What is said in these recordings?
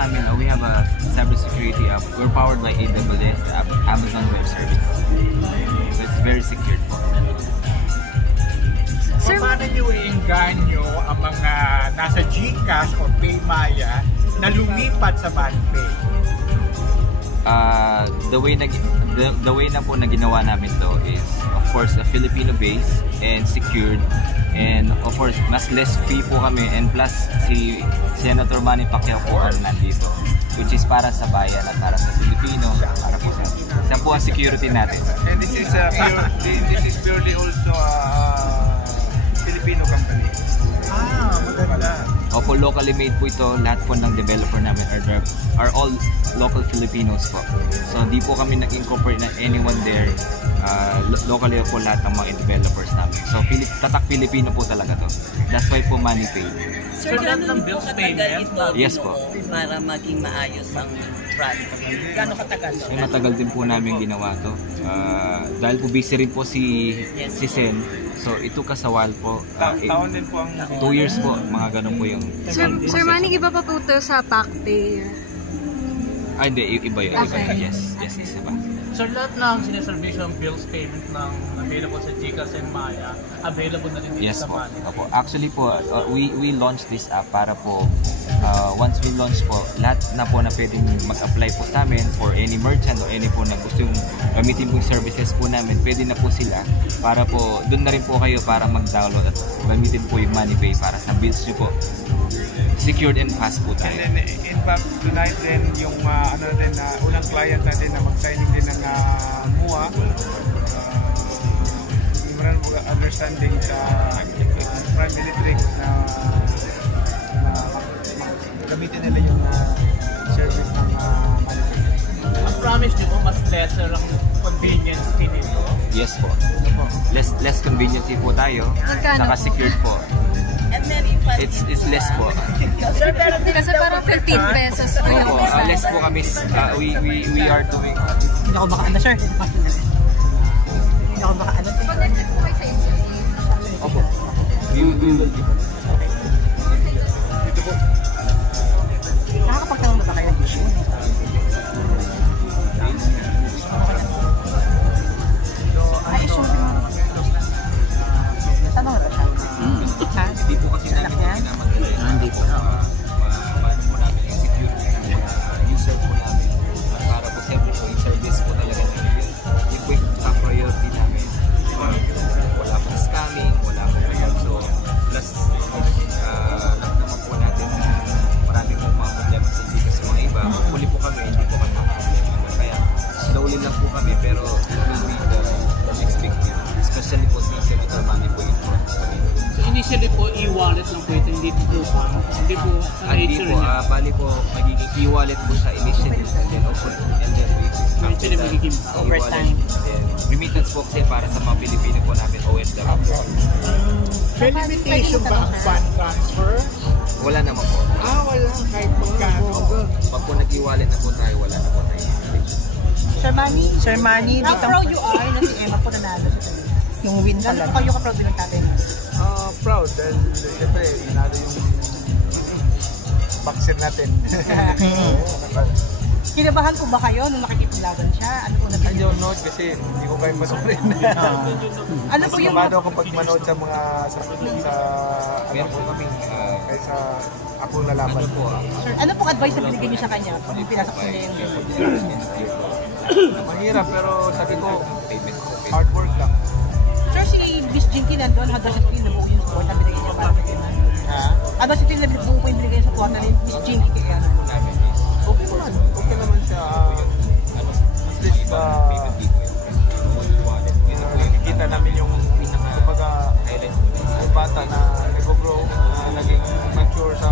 sa amin, we have a cybersecurity app. We're powered by AWS, Amazon Web Service. So it's very secure po. So, paano nyo i-engganyo ang mga nasa GCash o PayMaya na lumipat sa MoneyPay? The way na po na ginawa namin to is, of course, a Filipino base and secured, and of course mas less fee po kami, and plus si Senator Manny Pacquiao po ang nandito, which is para sa bayan at para sa Filipino, para po sa po ang security natin. And this is purely also Filipino company. Maganda. Opo, locally made po ito. Lahat po ng developer namin are all local Filipinos po. So hindi po kami nag-incorporate na anyone there. Locally po lahat ng mga developers namin. So tatak Filipino po talaga to. That's why po MoneyPay. Sir, gano'n po katagal ito? Yes po. Para maging maayos ang process? Gano'n katagal? Matagal din po namin ginawa to. Dahil po busy rin po si Sen. So ito kasawal po. Taon din po ang 2 years po. Mga ganun po yung... Sir Manny, iba pa po ito sa PacPay? Hindi. Iba yun. Okay. Yes, iba. Sir, lahat ng siniservisyo ng bills payment ng available sa GCash and Maya, available na rin dito sa Money? Opo. Actually po, we launched this app para po, once we launch po, lahat na po na pwedeng mag-apply po sa amin for any merchant o any po na gusto yung gamitin po yung services po namin, pwede na po sila para po, doon na rin po kayo para mag-download at gamitin po yung MoneyPay para sa bills nyo po. Secured and fast po tayo. And then, in fact, tonight din yung unang client natin na mag-signing din ng MUA. Memorandum of Understanding sa Prime Electric na gamitin nila yung service ng MoneyPay. Ang promise nyo po, mas lesser ang convenience fee nito? Yes po. Less convenient po tayo. Saka secured po. And then if It's less po. Sir, pero Kasi parang 15 pesos po yung Opo, less po kami. We are doing... Hindi ako makaano, sir. Hindi ako makaano. Connected po kayo sa Instagram. Opo. We will give it. Dito po. Nakakapagtanong na ba kayo ng issue? Ay, issue. Tanong na ba siya? Ha? Hindi po kasi namin pinamadali. Hindi po. Paano po namin yung security ng user po namin. Para po siyempre po yung service po talaga namin. Yung po yung top priority namin. Wala pong scamming, wala pong real. So, plus, alam naman po natin na maraming po mga problema sa dito sa mga iba. Huli po kami, hindi po kami problema. Kaya, slowly lang po kami, pero it will be the next big thing. Especially po si Senator Manny po yung front. So initially po, e-wallet lang po ito, hindi po coupon. Hindi po, Hindi po, bali po, magiging e-wallet po siya initially, and then over, and then eventually magiging over time. Then remittance po kasi para sa mga Pilipino po namin, OFW. May limitation ba ang fund transfer? Wala naman po. Wala. Kahit magkano. Pag po nag-e-wallet na po tayo, wala na po tayo. Sir Manny, how proud you are na si Emma po nanalo sa tayo? yung win pala. Gano'n po kayo ka-proud bilang tatay mo? Proud dahil siyempre inalo yung boxer natin. Kinabahan po ba kayo nung nakikipaglaban siya? Ano po I don't know kasi hindi ko kayo masurin. Ano po yung Mas ako pag manood sa mga ano po kami kaysa ako lalaban po. Sir, ano pong advice na binigyan niyo sa kanya pag pinasok niya yung mahirap pero sabi ko hard work lang. Sir, si Miss Jinky nandun, how does it feel na buo yung support na binigyan niya para kay Emma? How does it feel na buo po yung binigyan niya support na rin Miss Jinky kay Emma? Okay naman siya. At least nakikita namin yung kumbaga yung bata na nag-grow, naging mature sa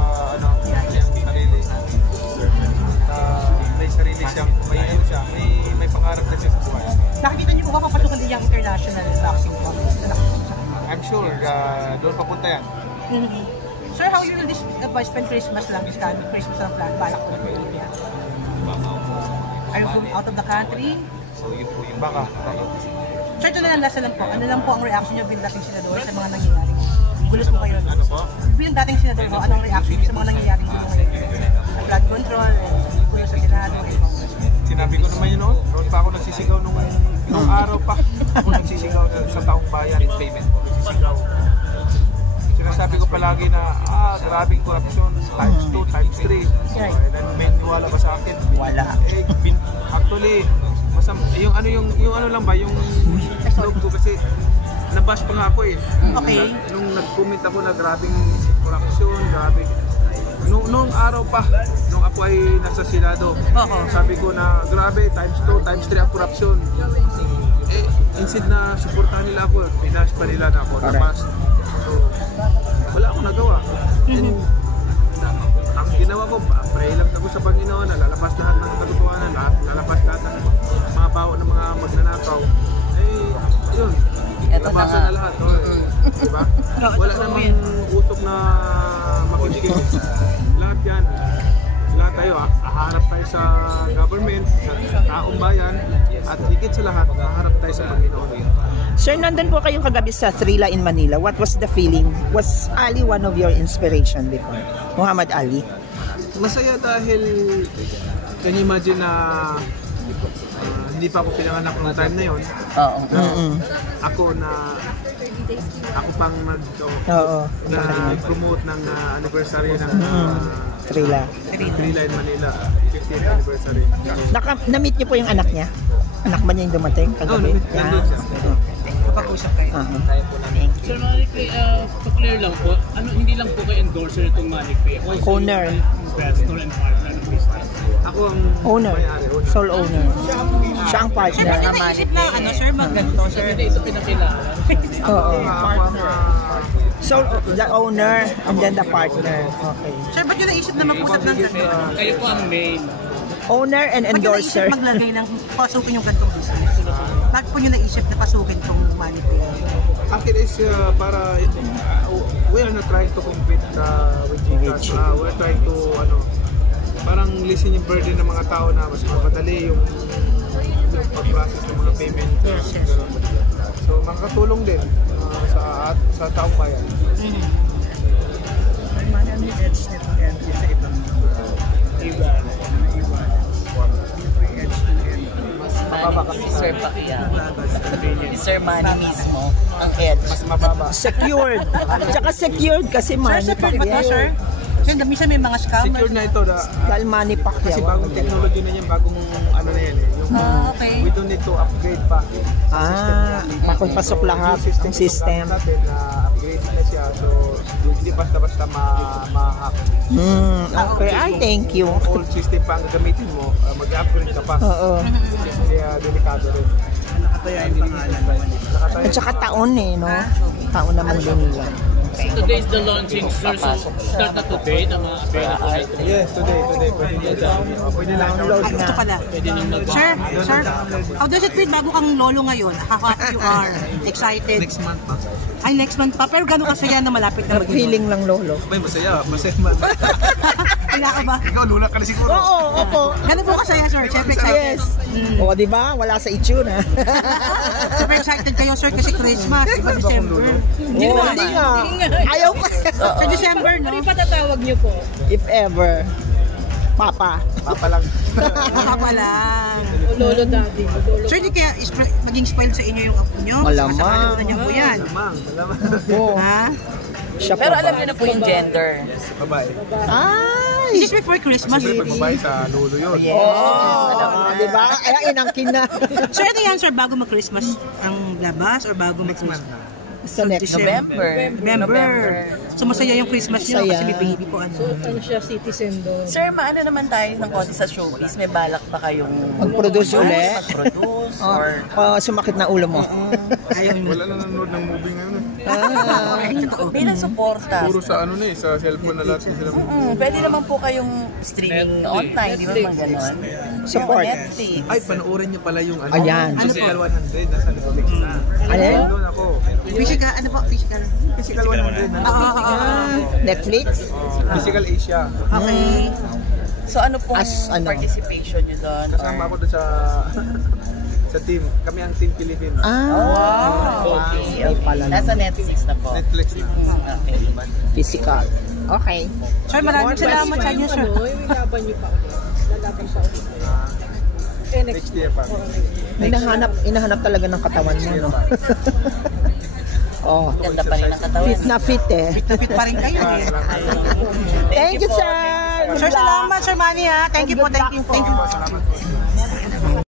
sarili. May sarili siyang, may pangarap na siya sa buhay. Nakikita niyo po ba papasukan din yung international boxing competition? I'm sure doon papunta yan. Sir, how you will this spend Christmas lang this time? Christmas lang plan, balak ko na po yun. Are you going out of the country? So yun po yung baka. Sir, ito na lang, last na lang po. Ano lang po ang reaction niyo bilang dating senador sa mga nangyayari? Gulat po kayo. Ano po? Bilang dating senador, anong reaction niyo sa mga nangyayari dito ngayon? flood control, puno sa Senado. Sinabi ko naman yun, no? Noon pa ako nagsisigaw nung araw pa. Ako nagsisigaw sa taong bayan. Payment po. Nagsisigaw. Sinasabi ko palagi na, grabing korupsyon, times 2, times 3. And then may niwala ba sa akin? Wala. Actually, yung ano lang ba, yung log ko kasi nabash pa nga ako eh. Okay. Nung nag-comment ako na grabing korupsyon, grabe. Noong araw pa, nung ako ay nasa Senado, sabi ko na grabe, times 2, times 3 ang korupsyon. Eh, instead na suportahan nila ako, pinash pa nila na ako, nabash. So, wala akong nagawa. And, ang ginawa ko, pray lang ako sa Panginoon, lalabas lahat ng katotohanan, lalabas lahat ng mga bawo ng mga magnanakaw. Eh, yun. Labasan na lahat. Diba? Wala namang usok na makinig. Lahat yan. Lahat tayo, haharap tayo sa government, sa taong bayan, at higit sa lahat, haharap tayo sa Panginoon. Sir, nandun po kayong kagabi sa Thrilla in Manila. What was the feeling? Was Ali one of your inspiration before? Muhammad Ali? Masaya dahil can you imagine na hindi pa ako pinanganak ng time na yon. Oo. Ako pang nag-promote ng anniversary ng Thrilla. Thrilla in Manila, 50th anniversary. Na-meet niyo po yung anak niya? Anak ba niya yung dumating kagabi? Nandun siya. Kapag-usap kayo. Sir Manny Pay, to-clear lang po, hindi lang po kayo endorser itong Manny Pay. Owner. Investor and partner ng business. Ako ang Owner. Sole owner. Siya ang Sir, partner. bakit naisip na, sir, magganto, sir? Hindi ito pinakilala. Oo. ako ang So, the owner and then the partner. Okay. Sir, ba't yun naisip na mag-usap ng ganito? Kayo po ang main. Owner and Ba't yun endorser. naisip maglagay ng pasukin yung gantong business? Bakit po nyo naisip na pasukin itong Manny Pay? akin is para we are not trying to compete with GCash. We're trying to parang lessen yung burden ng mga tao na mas mapadali yung pag-process ng mga payment. So makakatulong din sa taong bayan. Si Sir Pacquiao. Si Sir Manny mismo ang edge. Mas mababa. Secured. Tsaka secured kasi Manny Sir, secured ba ito, Pacquiao. sir? Sir, minsan may mga scam. Secure na ito Dahil Manny kasi Pacquiao. bagong technology na yan, bagong ano na yan eh. Yung, Okay. we don't need to upgrade pa. Makapasok lahat ng system. Natin na upgrade na siya, so hindi basta-basta ma-hack. Okay, ay thank you. Old system pa ang gagamitin mo, mag-upgrade ka pa. Oo. Kaya delikado rin. Nakataya yung pangalan. At saka taon no? Taon naman din nila. Today is the launching, sir. So, start na today na mga available na ito. Yes, today. Pwede lang. Download Ito na. pala. Pwede nang Sir, how does it feel bago kang lolo ngayon? How happy you are? Excited? Next month pa. Ay, next month pa. Pero gano'n kasaya na malapit na maging Feeling lang lolo. Abay, masaya man. Kaya ka ba? Ikaw, lula ka na siguro. Oo, opo. Gano'n po kasaya, sir? Siyempre excited. Yes. O, di ba? Wala sa itsura. Super excited kayo, sir, kasi Christmas. Diba, December? Hindi nga. Ayaw ko. Sa December, no? Patatawag niyo po. If ever. Papa. Papa lang. Baka pa lang. Lolo daddy. Sir, hindi kaya maging spoiled sa inyo yung apo nyo? Malamang. Sa niya po yan. Malamang. Oo. Ha? Siya Pero pa alam ba? niyo na po yung gender. Babae. Ay! This is before Christmas. Kasi pag babae sa lulo yun. Oo. Di ba? Ay, inangkin na. Sir, ano yan, sir? Bago mag-Chrismas ang labas or bago mag-Christmas? Sa next. November. So, masaya yung Christmas nyo Masaya. kasi may baby po. Ano siya, citizen doon. Sir, maano naman tayo ng konti sa showbiz? May balak ba kayong Mag-produce ulit? mag-produce? Or Sumakit na ulo mo. Wala na nanonood ng movie ngayon. bilang suporta? Puro sa sa cellphone na lahat sila. Pwede naman po kayong streaming online, di ba mga ganon? Support. Yung Netflix. Ay, panoorin niyo pala yung Ayan. Physical 100, nasa Netflix na. Alin? Doon ako. Physical, ano po? Physical. Physical 100 na. Netflix? Physical Asia. Okay. So ano pong participation nyo doon? Kasama ako doon sa team. Kami ang Team Philippines. Okay. Pala Nasa Netflix na po. Netflix na. Okay. Physical. Okay. Sir, maraming salamat sa inyo, sir. Yung laban niyo pa ulit. Lalaban sa ulit. Next year pa. Inahanap talaga ng katawan mo, no? Oh, Ganda pa rin ang katawan. fit na fit eh. Fit na fit pa rin kayo eh. Thank you, sir. Sir, salamat, Sir Manny ha. Thank you po, thank you. Salamat po.